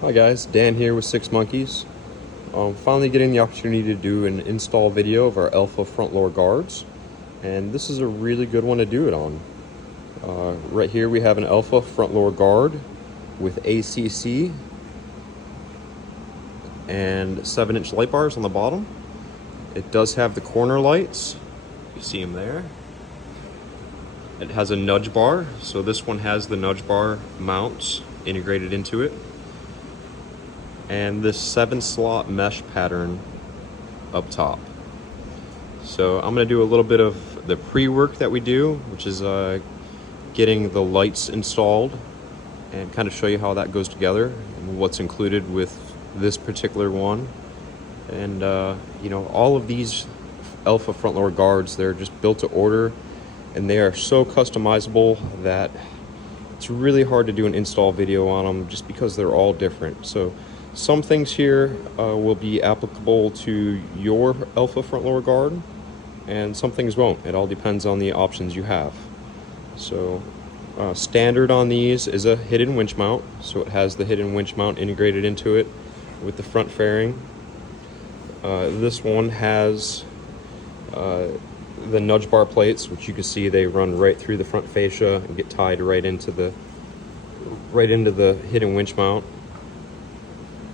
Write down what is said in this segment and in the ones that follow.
Hi guys, Dan here with Six Monkeys. Finally getting the opportunity to do an install video of our Alpha front lower guards, and this is a really good one to do it on. Right here we have an Alpha front lower guard with ACC and 7-inch light bars on the bottom. It does have the corner lights, you see them there. It has a nudge bar, so this one has the nudge bar mounts integrated into it. And this 7-slot mesh pattern up top. So I'm going to do a little bit of the pre-work that we do, which is getting the lights installed, and kind of show you how that goes together and what's included with this particular one. And you know, all of these Alpha front lower guards, they're just built to order, and they are so customizable that it's really hard to do an install video on them just because they're all different. So some things here will be applicable to your Alpha front lower guard, and some things won't. It all depends on the options you have. So standard on these is a hidden winch mount. So it has the hidden winch mount integrated into it with the front fairing. This one has the nudge bar plates, which you can see they run right through the front fascia and get tied right into the hidden winch mount.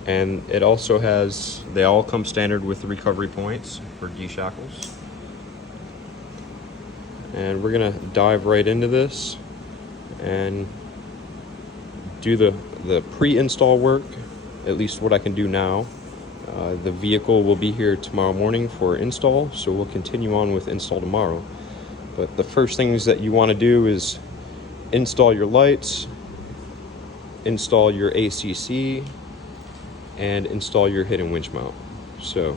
And it also has, they all come standard with the recovery points for D-shackles. And we're gonna dive right into this and do the pre-install work, at least what I can do now. The vehicle will be here tomorrow morning for install, so we'll continue on with install tomorrow. But the first things that you wanna do is install your lights, install your ACC, and install your hidden winch mount. So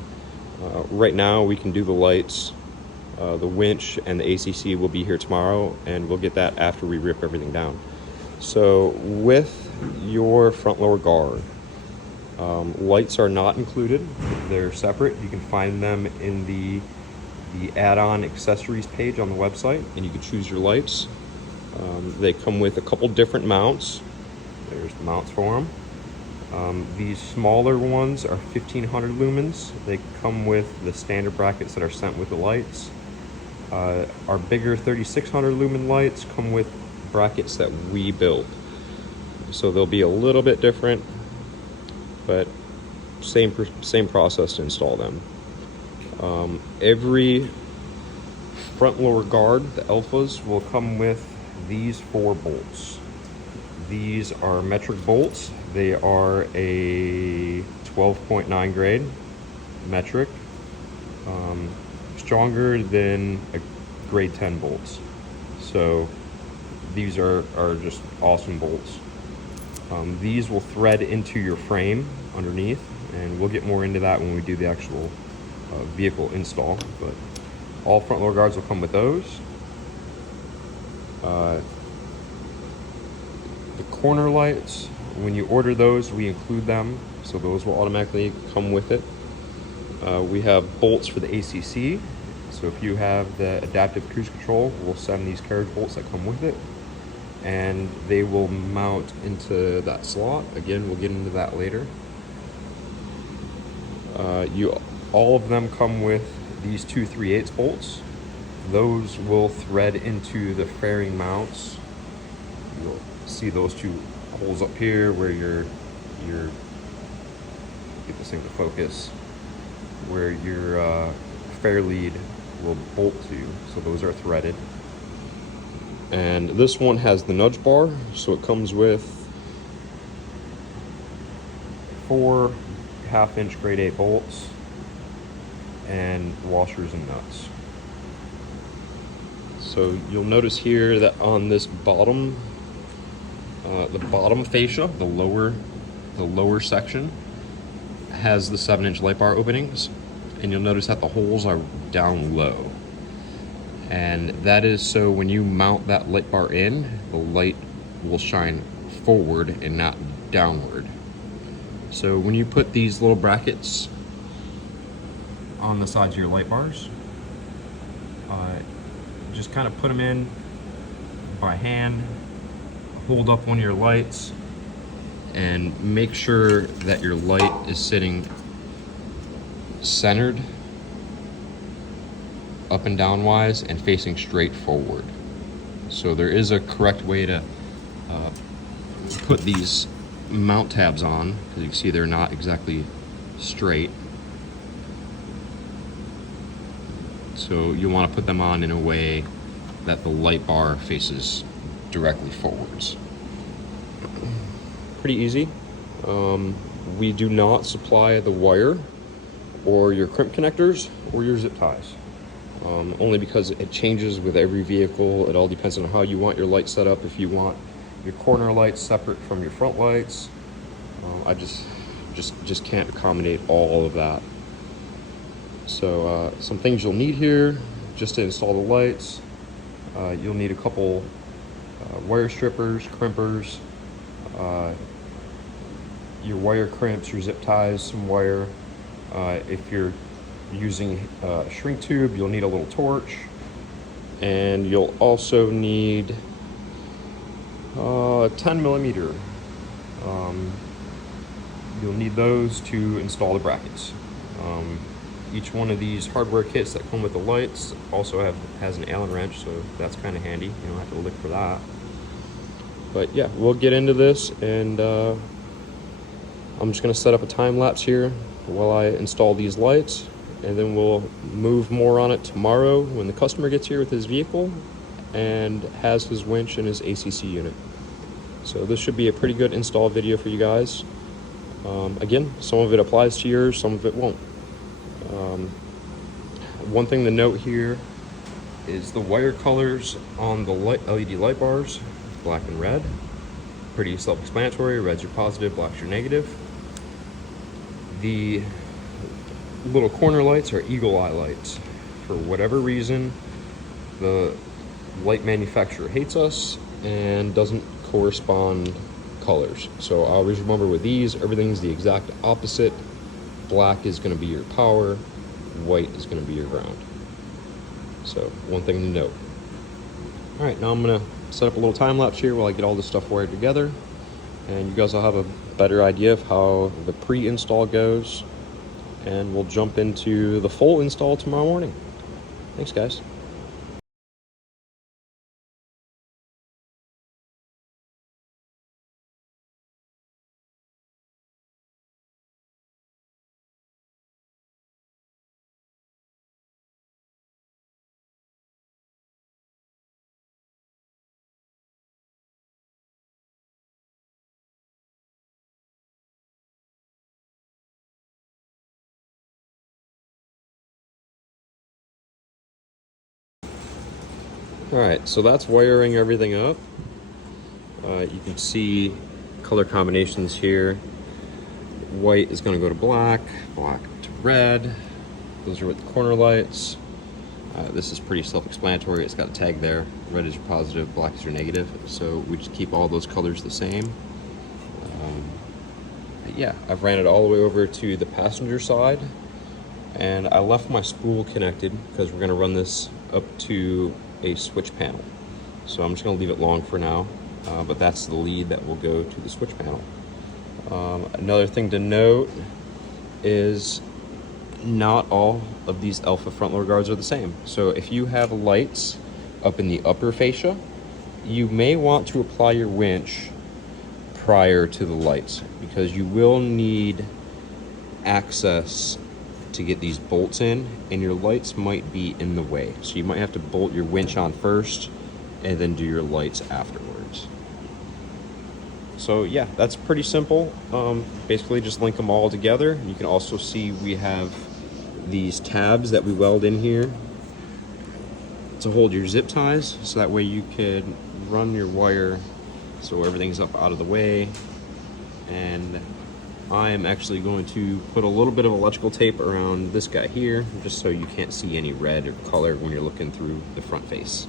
right now we can do the lights, the winch and the ACC will be here tomorrow, and we'll get that after we rip everything down. So with your front lower guard, lights are not included, they're separate. You can find them in the add-on accessories page on the website, and you can choose your lights. They come with a couple different mounts. There's the mounts for them. These smaller ones are 1500 lumens. They come with the standard brackets that are sent with the lights. Our bigger 3600 lumen lights come with brackets that we build. So they'll be a little bit different, but same process to install them. Every front lower guard, the Alphas, will come with these 4 bolts. These are metric bolts. They are a 12.9 grade metric, stronger than a grade 10 bolts. So these are just awesome bolts. These will thread into your frame underneath, and we'll get more into that when we do the actual vehicle install. But all front lower guards will come with those. The corner lights, when you order those, we include them, so those will automatically come with it. We have bolts for the ACC, so if you have the adaptive cruise control, we'll send these carriage bolts that come with it, and they will mount into that slot. Again, we'll get into that later. All of them come with these 2 3/8 bolts. Those will thread into the fairing mounts. You'll see those 2 holes up here where your get this thing to focus, where your fair lead will bolt to, so those are threaded. And this one has the nudge bar, so it comes with 4 1/2-inch grade 8 bolts and washers and nuts. So you'll notice here that on this bottom, the bottom fascia, the lower section, has the 7-inch light bar openings, and you'll notice that the holes are down low. And that is so when you mount that light bar in, the light will shine forward and not downward. So when you put these little brackets on the sides of your light bars, just kind of put them in by hand, hold up one of your lights, and make sure that your light is sitting centered up and down wise and facing straight forward. So there is a correct way to put these mount tabs on, because you can see they're not exactly straight. So you want to put them on in a way that the light bar faces directly forwards. Pretty easy. We do not supply the wire or your crimp connectors or your zip ties. Only because it changes with every vehicle. It all depends on how you want your light set up. If you want your corner lights separate from your front lights, I just can't accommodate all of that. So some things you'll need here just to install the lights. You'll need a couple wire strippers, crimpers, your wire crimps, your zip ties, some wire. If you're using a shrink tube, you'll need a little torch, and you'll also need 10 millimeter. You'll need those to install the brackets. Each one of these hardware kits that come with the lights also has an Allen wrench, so that's kind of handy. You don't have to look for that. But yeah, we'll get into this, and I'm just going to set up a time lapse here while I install these lights, and then we'll move more on it tomorrow when the customer gets here with his vehicle and has his winch and his ACC unit. So this should be a pretty good install video for you guys. Again, some of it applies to yours, some of it won't. One thing to note here is the wire colors on the LED light bars, black and red. Pretty self-explanatory. Red's your positive, black's your negative. The little corner lights are eagle eye lights. For whatever reason, the light manufacturer hates us and doesn't correspond colors. So always remember, with these, everything's the exact opposite. Black is going to be your power, white is going to be your ground. So one thing to note. All right, now I'm going to set up a little time lapse here while I get all this stuff wired together, and you guys will have a better idea of how the pre-install goes, and we'll jump into the full install tomorrow morning. Thanks, guys. All right, so that's wiring everything up. You can see color combinations here. White is going to go to black, black to red. Those are with the corner lights. This is pretty self-explanatory. It's got a tag there. Red is your positive, black is your negative. So we just keep all those colors the same. Yeah, I've ran it all the way over to the passenger side, and I left my spool connected because we're going to run this up to a switch panel. So I'm just going to leave it long for now, but that's the lead that will go to the switch panel. Another thing to note is not all of these Alpha front loader guards are the same. So if you have lights up in the upper fascia, you may want to apply your winch prior to the lights, because you will need access to get these bolts in, and your lights might be in the way. So you might have to bolt your winch on first and then do your lights afterwards. So yeah, that's pretty simple. Basically just link them all together. You can also see we have these tabs that we weld in here to hold your zip ties, so that way you could run your wire so everything's up out of the way. And I am actually going to put a little bit of electrical tape around this guy here, just so you can't see any red or color when you're looking through the front face.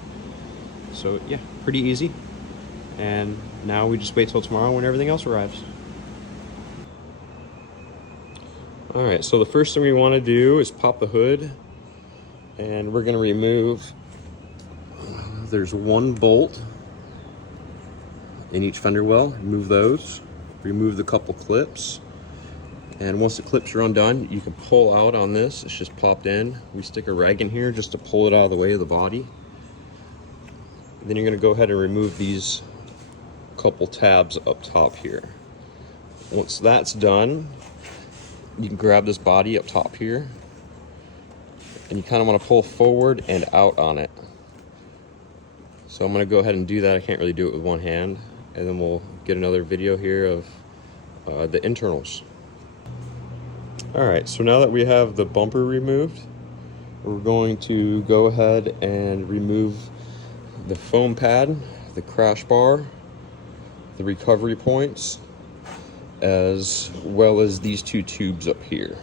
So yeah, pretty easy. And now we just wait till tomorrow when everything else arrives. All right, so the first thing we want to do is pop the hood, and we're going to remove, there's one bolt in each fender well. Remove those. remove the couple clips. And once the clips are undone, you can pull out on this. It's just popped in. We stick a rag in here just to pull it out of the way of the body. Then you're gonna go ahead and remove these couple tabs up top here. Once that's done, you can grab this body up top here, and you kind of want to pull forward and out on it. So I'm going to go ahead and do that. I can't really do it with one hand, and then we'll get another video here of the internals. All right, so now that we have the bumper removed, we're going to go ahead and remove the foam pad, the crash bar, the recovery points, as well as these two tubes up here.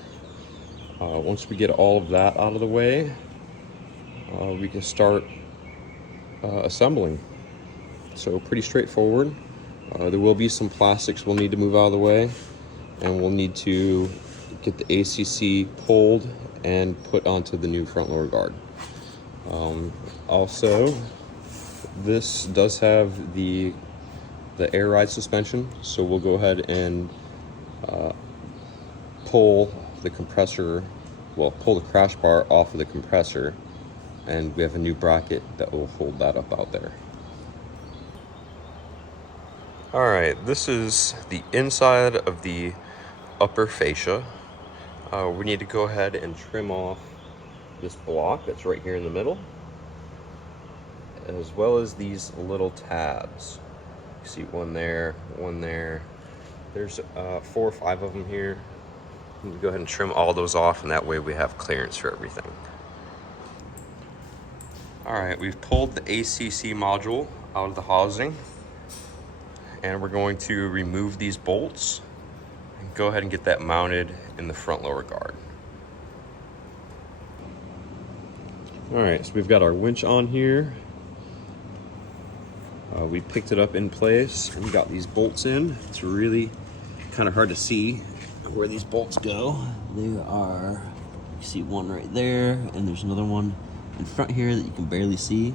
Once we get all of that out of the way, we can start assembling. So pretty straightforward. There will be some plastics we'll need to move out of the way, and we'll need to get the ACC pulled and put onto the new front lower guard. Also, this does have the air ride suspension, so we'll go ahead and pull the compressor, pull the crash bar off of the compressor, and we have a new bracket that will hold that up out there. All right, this is the inside of the upper fascia. We need to go ahead and trim off this block that's right here in the middle, as well as these little tabs. You see one there, one there. There's 4 or 5 of them here. You can go ahead and trim all those off, and that way we have clearance for everything. All right, we've pulled the ACC module out of the housing, and we're going to remove these bolts and go ahead and get that mounted in the front lower guard. All right, so we've got our winch on here. We picked it up in place and got these bolts in. It's really kind of hard to see where these bolts go. They are, you see one right there, and there's another one in front here that you can barely see.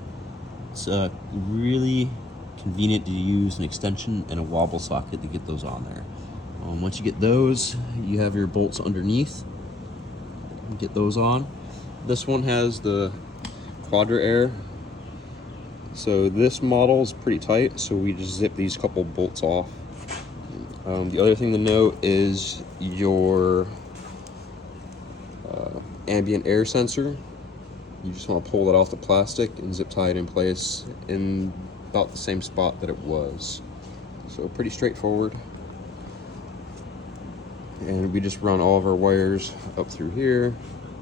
It's really convenient to use an extension and a wobble socket to get those on there. Once you get those, you have your bolts underneath. Get those on. This one has the Quadra Air. So this model is pretty tight, so we just zip these couple bolts off. The other thing to note is your ambient air sensor. You just want to pull it off the plastic and zip tie it in place in about the same spot that it was. So pretty straightforward. And we just run all of our wires up through here,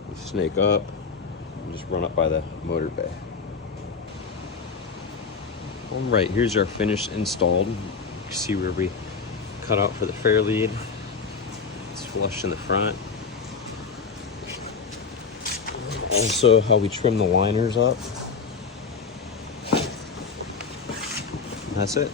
we snake up, and just run up by the motor bay. All right, here's our finish installed. You can see where we cut out for the fair lead. It's flush in the front. Also, how we trim the liners up. That's it.